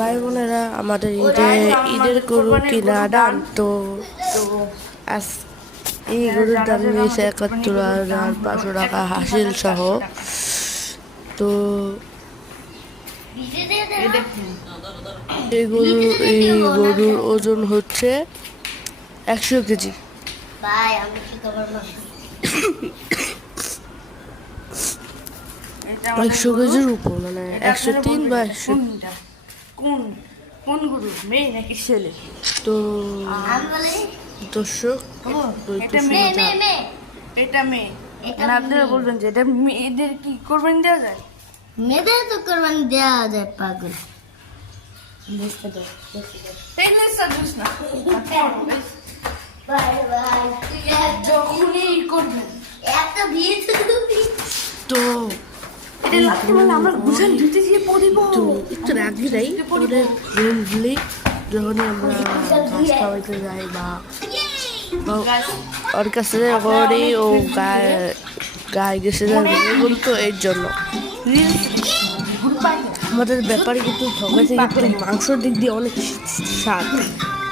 ভাই বোনেরা, আমাদের ঈদের গরু কিনা দাম তো আজ এই গরুর দাম নিয়েছে ৭১,৫০০ টাকা হাসিল সহ। তো এই গরুর ওজন হচ্ছে ১০০ কেজি। ১০০ কেজির উপর, মানে ১০৩ বা ১০০। কোন গরু, মেয়ে নাকি ছেলে? তো দর্শক, এটা মেয়ে। আপনারা বলবেন যে এটা মেয়েদের কি কোরবানি দেওয়া যায়? মেয়েদের তো কোরবানি দেওয়া যায় পাগল। যখনই করবেন এত ভিড় তো আমরা বুঝান দিতে গিয়ে পড়িব। তো একটু রাখবি নাই ওদের মেনলি যখনই আমরা ঘাস খাওয়াইতে যাই বা ওর কাছে ওরই ও গায়ে গেছে যাবে এগুলো, তো এর জন্য আমাদের ব্যাপারে কিন্তু ঠকাইছে, কিন্তু মাংসর দিক দিয়ে অনেক স্বাদ।